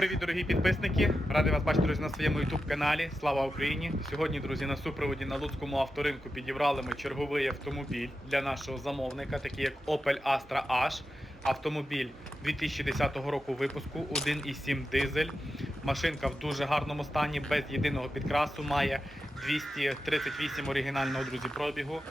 Привіт, дорогі підписники! Радий вас бачити друзі, на своєму YouTube каналі. Слава Україні! Сьогодні, друзі, на супроводі на Луцькому авторинку підібрали ми черговий автомобіль для нашого замовника, такий як Opel Astra H. Автомобіль 2010 року випуску 1,7 дизель. Машинка в дуже гарному стані, без єдиного підкрасу, має 238 оригінального друзі пробігу.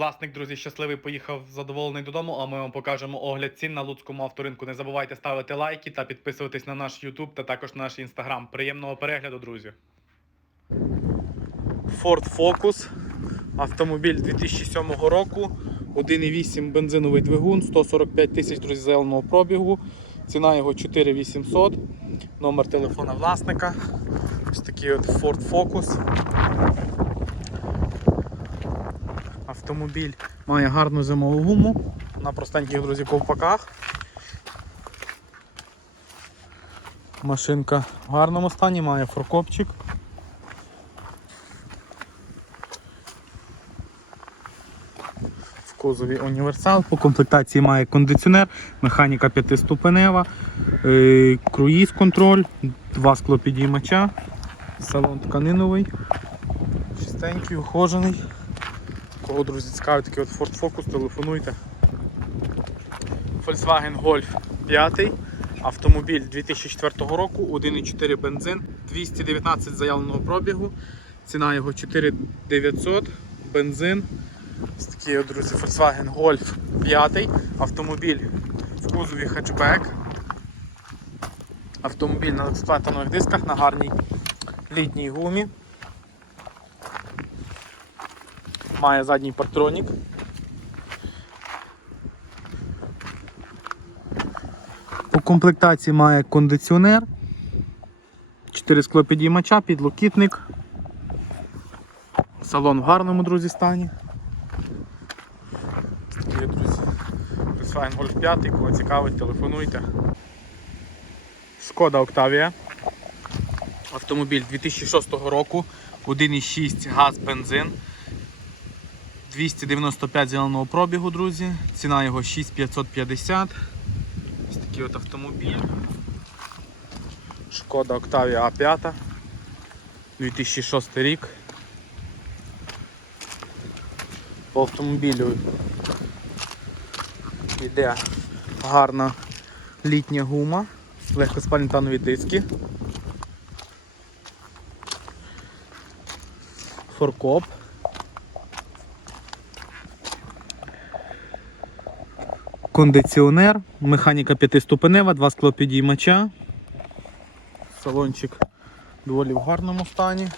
Власник, друзі, щасливий поїхав задоволений додому, а ми вам покажемо огляд цін на Луцькому авторинку. Не забувайте ставити лайки та підписуватись на наш YouTube та також на наш Instagram. Приємного перегляду, друзі. Ford Focus. Автомобіль 2007 року. 1,8 бензиновий двигун, 145 тисяч друзі зеленого пробігу. Ціна його 4800. Номер телефона власника. Ось такий от Ford Focus. Автомобіль має гарну зимову гуму на простеньких друзі ковпаках. Машинка в гарному стані, має форкопчик. В кузові універсал. По комплектації має кондиціонер, механіка п'ятиступенева, е, круїз контроль, два склопідіймача, салон тканиновий, чистенький, ухожений. Кого, друзі, цікавить такий от Ford Focus, телефонуйте. Volkswagen Golf 5. Автомобіль 2004 року, 1,4 бензин, 219 заявленого пробігу. Ціна його 4900, бензин. Ось такий, друзі, Volkswagen Golf 5. Автомобіль в кузові хетчбек. Автомобіль на експлуатаних дисках на гарній літній гумі. Має задній партронік. По комплектації має кондиціонер, 4 склопідіймача, підлокітник. Салон в гарному, друзі, стані. Такі, друзі. Volkswagen Golf 5, кого цікавить, телефонуйте. Шкода Октавія. Автомобіль 2006 року, 1,6 газ бензин. 295 зеленого пробігу, друзі. Ціна його 6550. Ось такий от автомобіль. Шкода Octavia A5. 2006 рік. По автомобілю йде гарна літня гума, легкоспальні танові диски. Форкоп. Кондиціонер, механіка п'ятиступенева, два склопідіймача. Салончик доволі в гарному стані.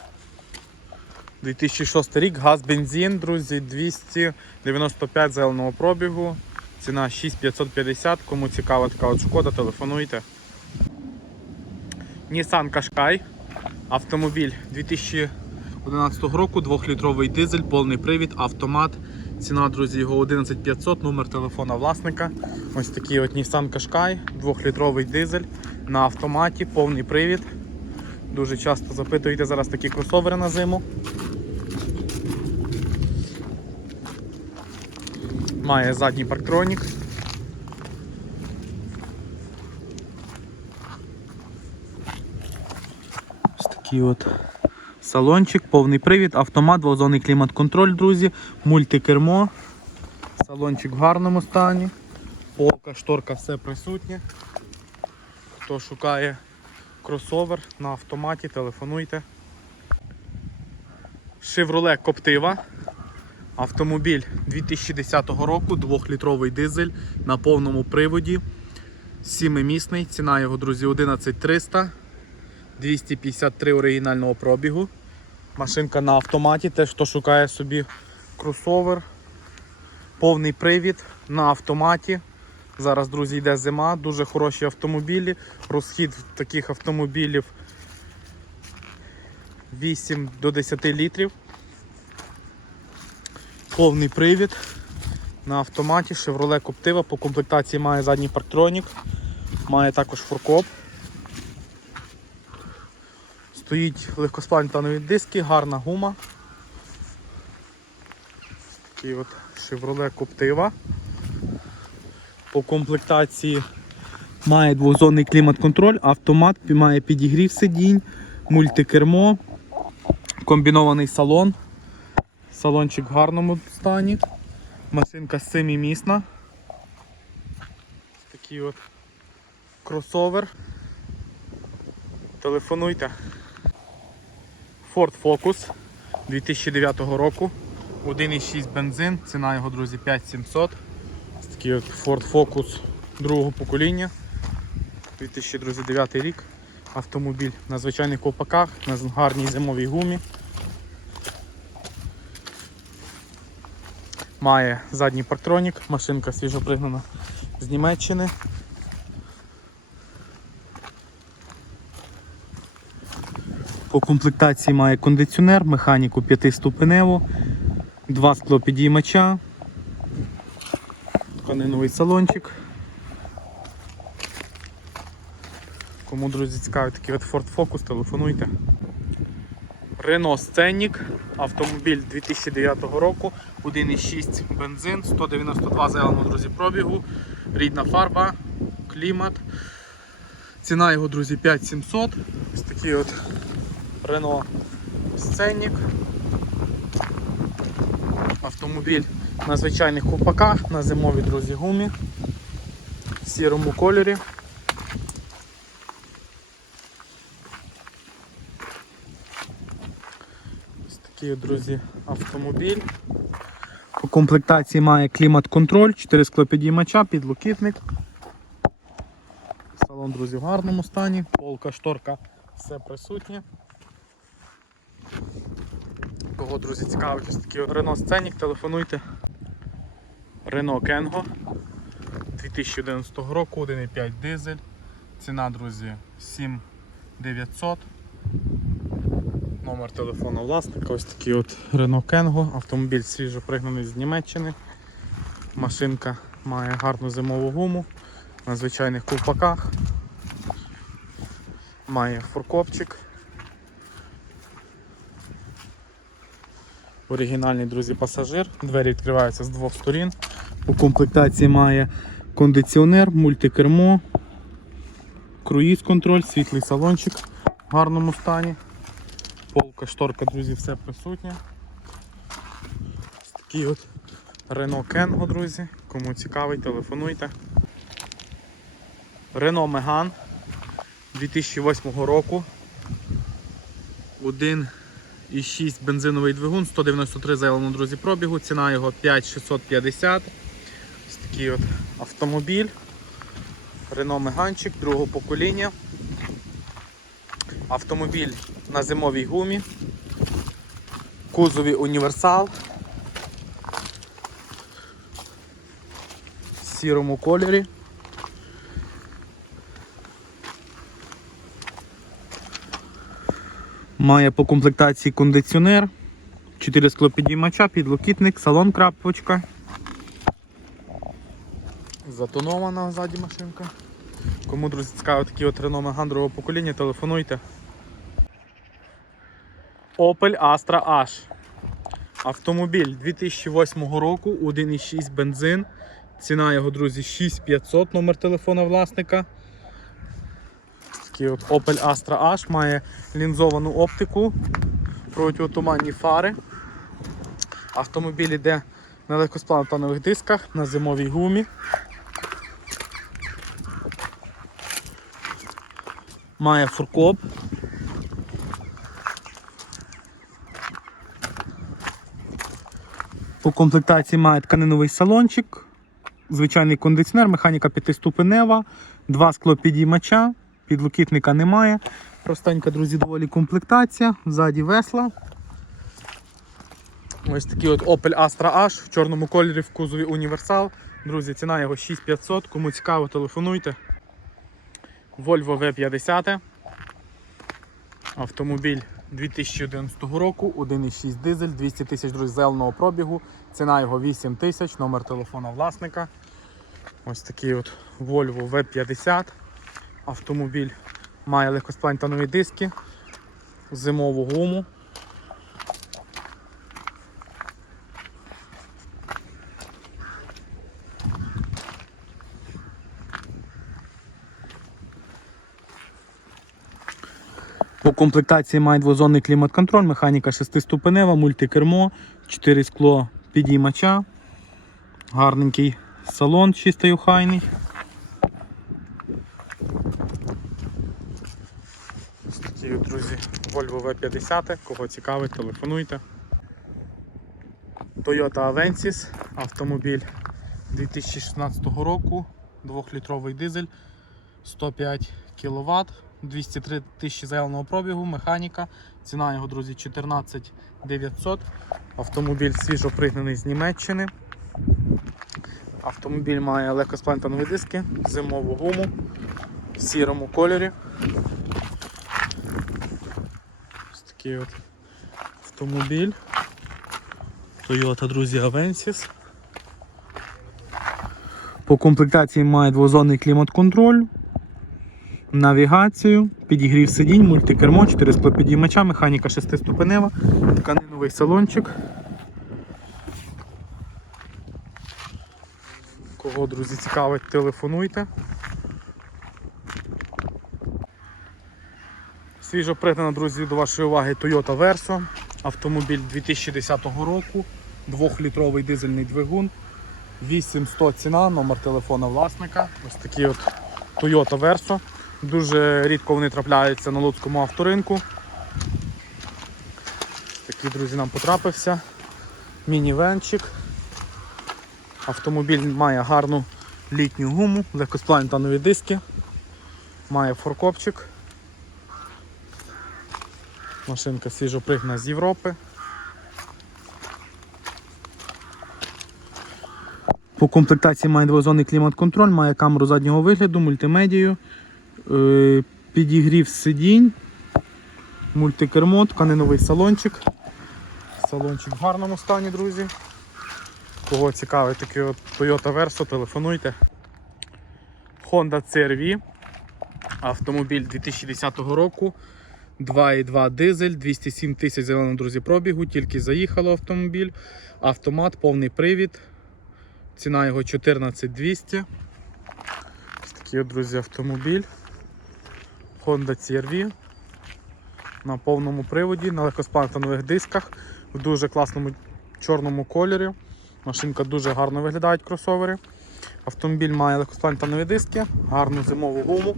2006 рік, газ, бензин, друзі, 295 зеленого пробігу. Ціна 6550. Кому цікава така от шкода, телефонуйте. Nissan Qashqai. Автомобіль 2011 року, 2-літровий дизель, повний привід, автомат. Ціна, друзі, його 11500, номер телефона власника. Ось такий от Nissan Qashqai, 2-літровий дизель на автоматі, повний привід. Дуже часто запитуєте зараз такі кросовери на зиму. Має задній парктронік. Ось такий от Салончик, повний привід, автомат, двозонний клімат-контроль, друзі, мультикермо. Салончик в гарному стані. Полка, шторка, все присутнє. Хто шукає кросовер на автоматі, телефонуйте. Chevrolet Коптива. Автомобіль 2010 року, 2-літровий дизель на повному приводі. 7-місний. Ціна його, друзі, 11300. 253 оригінального пробігу. Машинка на автоматі, теж хто шукає собі кросовер. Повний привід на автоматі. Зараз, друзі, йде зима, дуже хороші автомобілі. Розхід таких автомобілів 8 до 10 літрів. Повний привід на автоматі, Chevrolet Коптива. По комплектації має задній парктронік, має також фуркоп. Стоїть легкосплавні диски, гарна гума. Такий от Chevrolet Коптива. По комплектації має двозонний клімат-контроль, автомат, має підігрів сидінь, мультикермо, комбінований салон. Салончик в гарному стані. Машинка семимісна. Такий от кросовер. Телефонуйте. Ford Focus 2009 року. 1,6 бензин, ціна його, друзі, 5700. Ось Такий от Ford Focus другого покоління. 2009 рік. Автомобіль на звичайних ковпаках, на гарній зимовій гумі. Має задній парктронік, машинка свіжо пригнана з Німеччини. По комплектації має кондиціонер, механіку 5-ступеневу, два склопідіймача, тканиновий салончик. Кому, друзі, цікавий такий от Ford Focus, телефонуйте. Renault Scenic, автомобіль 2009 року, 1,6 бензин, 192 заявлено, друзі, пробігу, рідна фарба, клімат. Ціна його, друзі, 5700. Ось такий от Renault Scenic. Автомобіль на звичайних купаках, на зимовій, друзі, гумі, в сірому кольорі. Ось такий, друзі, автомобіль. По комплектації має клімат-контроль, 4 склопідіймача, підлокітник. Салон, друзі, в гарному стані, полка, шторка, все присутнє. Кого, друзі, цікавить такий Renault Scenic, телефонуйте. Renault Kengo 2011 року, 1,5 дизель. Ціна, друзі, 7900. Номер телефону власника, ось такий от Renault Kengo. Автомобіль свіжо пригнаний з Німеччини. Машинка має гарну зимову гуму на звичайних ковпаках. Має фуркопчик. Оригінальний, друзі, пасажир. Двері відкриваються з двох сторін. У комплектації має кондиціонер, мультикермо, круїз контроль, світлий салончик в гарному стані. Полка, шторка, друзі, все присутнє. Ось такий от Renault Kengo, друзі. Кому цікавий, телефонуйте. Renault Megane 2008 року. 1,6 бензиновий двигун, 193 заявлено, друзі, пробігу, ціна його 5650. Ось такий от автомобіль. Renault Меганчик другого покоління. Автомобіль на зимовій гумі. Кузові універсал. В сірому кольорі. Має по комплектації кондиціонер, 4 склопідіймача, підлокітник, салон крапочка. Затонована ззаді машинка. Кому, друзі, цікаво такі от Renault Megane покоління, телефонуйте. Opel Astra H. Автомобіль 2008 року, 1,6 бензин. Ціна його, друзі, 6500, номер телефона власника. Такий от Opel Astra H має лінзовану оптику, протиотуманні фари. Автомобіль йде на легкосплавних дисках, на зимовій гумі. Має фуркоп. По комплектації має тканиновий салончик, звичайний кондиціонер, механіка п'ятиступенева, два склопідіймача, підлокітника немає. Простенька, друзі, доволі комплектація. Ззаді весла. Ось такий от Opel Astra H в чорному кольорі в кузові універсал. Друзі, ціна його 6500. Кому цікаво, телефонуйте. Volvo V50. Автомобіль 2011 року, 1,6 дизель, 200 тисяч друзі, зеленого пробігу. Ціна його 8 тисяч, номер телефона власника. Ось такий от Volvo V50. Автомобіль має легкосплантанові диски, зимову гуму. По комплектації має двозонний клімат-контроль, механіка шестиступенева, мультикермо, 4 скло підіймача, гарненький салон, чистий охайний. Ось друзі, Volvo V50, кого цікавить, телефонуйте. Toyota Avensis, автомобіль 2016 року, 2-літровий дизель, 105 кВт, 203 тисячі заявленого пробігу, механіка. Ціна його, друзі, 14 900. Автомобіль свіжо пригнаний з Німеччини. Автомобіль має легкосплантанові диски, зимову гуму в сірому кольорі. Такий от автомобіль. Toyota, друзі, Avensis. По комплектації має двозонний клімат-контроль, навігацію, підігрів сидінь, мультикермо, 4 склопідіймача, механіка 6-ступенева, тканиновий салончик. Кого, друзі, цікавить, телефонуйте. Свіжо пригнана, друзі, до вашої уваги Toyota Verso. Автомобіль 2010 року, 2-літровий дизельний двигун. 8100 ціна, номер телефона власника. Ось такий от Toyota Verso. Дуже рідко вони трапляються на луцькому авторинку. Такий, друзі, нам потрапився. Мінівенчик. Автомобіль має гарну літню гуму, легкосплантанові диски, має форкопчик. Машинка свіжо пригнана з Європи. По комплектації має двозонний клімат-контроль, має камеру заднього вигляду, мультимедію, е, підігрів сидінь, мультикермо, тканиновий салончик. Салончик в гарному стані, друзі. Кого цікавить такий от Toyota Verso, телефонуйте. Honda CR-V. Автомобіль 2010 року. 2,2 дизель, 207 тисяч зеленого друзі пробігу, тільки заїхало автомобіль. Автомат, повний привід. Ціна його 14200. Ось такий, друзі, автомобіль. Honda CR-V. На повному приводі, на легкосплантанових дисках, в дуже класному чорному кольорі. Машинка дуже гарно виглядає кросовери. Автомобіль має легкосплантанові диски, гарну зимову гуму.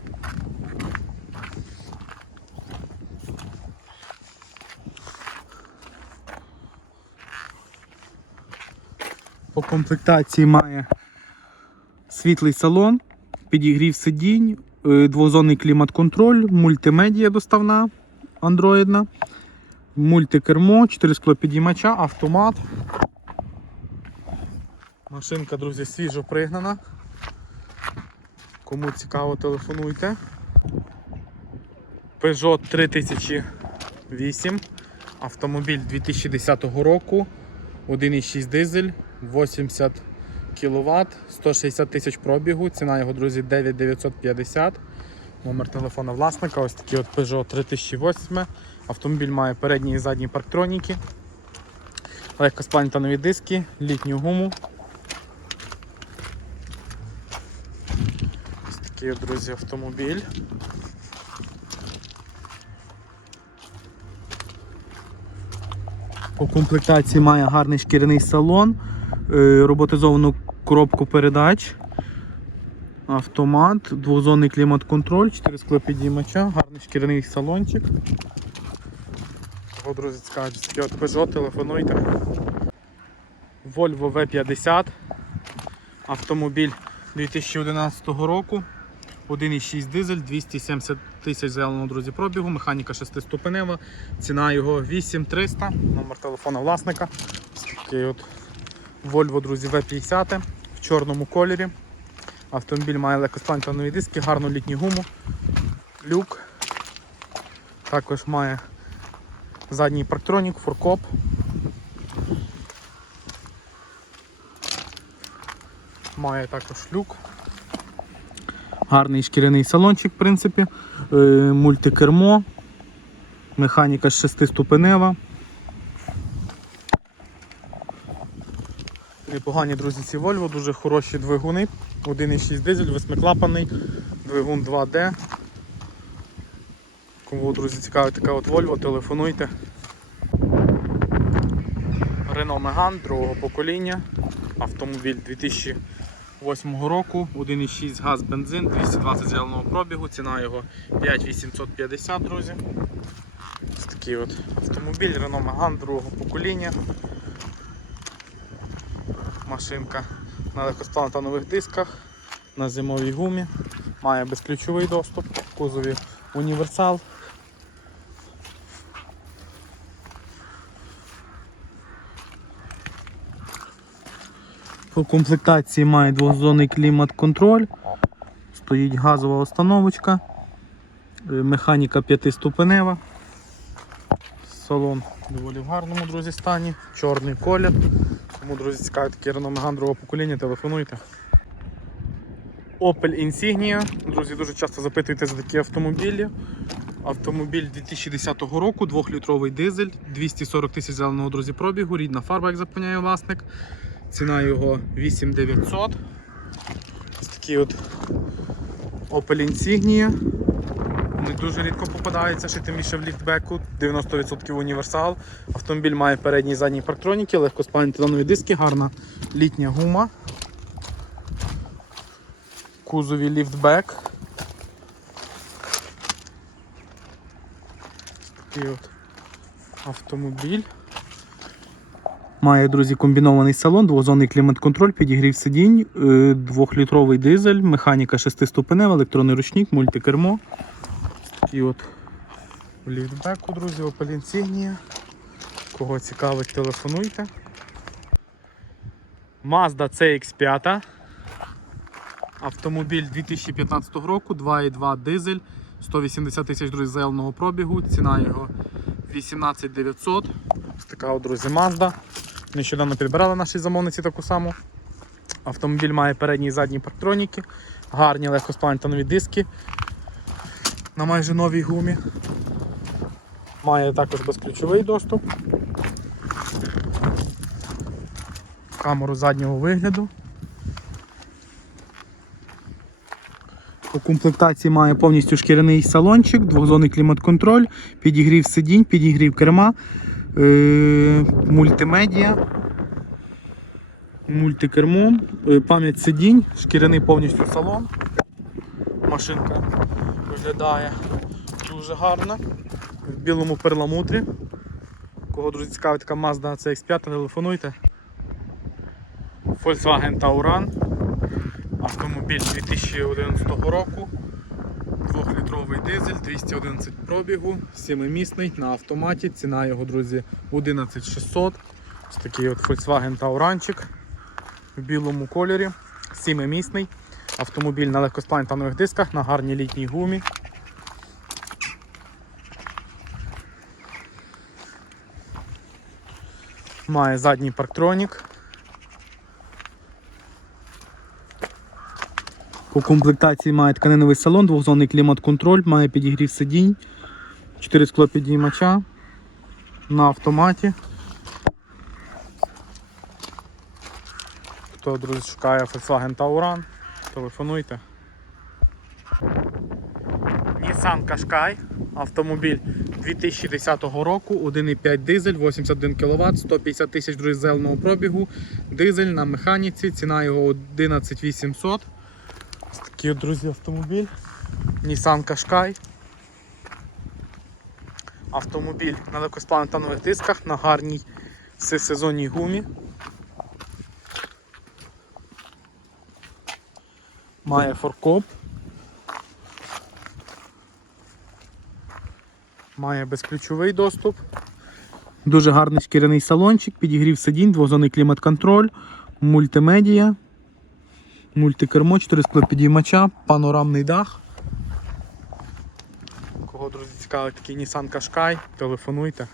Комплектації має світлий салон, підігрів сидінь, е, двозонний клімат-контроль, мультимедія доставна андроїдна, мультикермо, 4 склопідіймача, автомат. Машинка, друзі, свіжо пригнана. Кому цікаво, телефонуйте. Peugeot 3008, автомобіль 2010 року, 1,6 дизель, 80 кВт, 160 тисяч пробігу. Ціна його, друзі, 9950. Номер телефона власника. Ось такий от Peugeot 3008. Автомобіль має передні і задні парктроніки, легкосплантанові диски, літню гуму. Ось такий, друзі, автомобіль. По комплектації має гарний шкіряний салон, роботизовану коробку передач, автомат, двозонний клімат-контроль, 4 склопідіймача, гарний шкіряний салончик. Кого, друзі, такий от Peugeot, телефонуйте. Volvo V50. Автомобіль 2011 року. 1,6 дизель, 270 тисяч заявленого друзі пробігу, механіка 6-ступенева, ціна його 8300, номер телефона власника. Такий от Volvo, друзі, V50 в чорному кольорі. Автомобіль має легкосплантанові диски, гарну літню гуму, люк. Також має задній парктронік, фуркоп. Має також люк. Гарний шкіряний салончик, в принципі. Е, мультикермо. Механіка 6-ступенева. Непогані, друзі, ці Volvo, дуже хороші двигуни. 1,6 дизель, восьмиклапаний, двигун 2D. Кому, друзі, цікава така от Volvo, телефонуйте. Renault Megane другого покоління. Автомобіль 2008 року, 1,6 газ бензин, 220 зеленого пробігу, ціна його 5850, друзі. Ось такий от автомобіль Renault Megane другого покоління. Машинка на легкосплантанових дисках, на зимовій гумі, має безключовий доступ, в кузові універсал. По комплектації має двохзонний клімат-контроль, стоїть газова установочка, е, механіка п'ятиступенева. Салон доволі в гарному, друзі, стані, чорний колір. Тому, друзі, цікаві такі Renault покоління, телефонуйте. Opel Insignia. Друзі, дуже часто запитуєте за такі автомобілі. Автомобіль 2010 року, 2-літровий дизель, 240 тисяч зеленого друзі пробігу, рідна фарба, як запевняє власник. Ціна його 8900. Ось такий от Opel Insignia. Вони дуже рідко попадаються, ще тим більше в ліфтбеку, 90% універсал. Автомобіль має передні і задні парктроніки, легкоспальні титанові диски, гарна літня гума. Кузові ліфтбек. Такий от автомобіль. Має, друзі, комбінований салон, двозонний клімат-контроль, підігрів сидінь, е, двохлітровий дизель, механіка 6-ступенева, електронний ручник, мультикермо. Такий от в ліфтбеку, друзі, Opel. Кого цікавить, телефонуйте. Mazda CX5. Автомобіль 2015 року, 2,2 дизель, 180 тисяч друзі, заявленого пробігу, ціна його 18900. Ось така от, друзі, Mazda. Нещодавно підбирали наші замовниці таку саму. Автомобіль має передні і задні парктроніки, гарні легкосплантанові диски на майже новій гумі. Має також безключовий доступ. Камеру заднього вигляду. У комплектації має повністю шкіряний салончик, двохзонний клімат-контроль, підігрів сидінь, підігрів керма, е- мультимедіа, мультикермо, е, пам'ять сидінь, шкіряний повністю салон. Машинка виглядає дуже гарно. В білому перламутрі. Кого, друзі, цікавить така Mazda CX5, телефонуйте. Volkswagen Tauran. Автомобіль 2011 року. 2-літровий дизель, 211 пробігу, 7-місний на автоматі. Ціна його, друзі, 11600. Ось такий от Volkswagen Tauranчик в білому кольорі. 7-місний. Автомобіль на легкосплантанових дисках, на гарній літній гумі. Має задній парктронік. По комплектації має тканиновий салон, двохзонний клімат-контроль, має підігрів сидінь, 4 склопідіймача на автоматі. Хто, друзі, шукає Volkswagen Tauran, телефонуйте. Nissan Qashqai, автомобіль 2010 року, 1,5 дизель, 81 кВт, 150 тисяч друзі, зеленого пробігу, дизель на механіці, ціна його 11800. Ось такий, от, друзі, автомобіль. Nissan Qashqai. Автомобіль на легкосплантанових дисках, на гарній всесезонній гумі. Має форкоп. Має безключовий доступ. Дуже гарний шкіряний салончик, підігрів сидінь, двозонний клімат-контроль, мультимедія, мультикермо, 4 склопідіймача, панорамний дах. Кого, друзі, цікавить такий Nissan Qashqai, телефонуйте.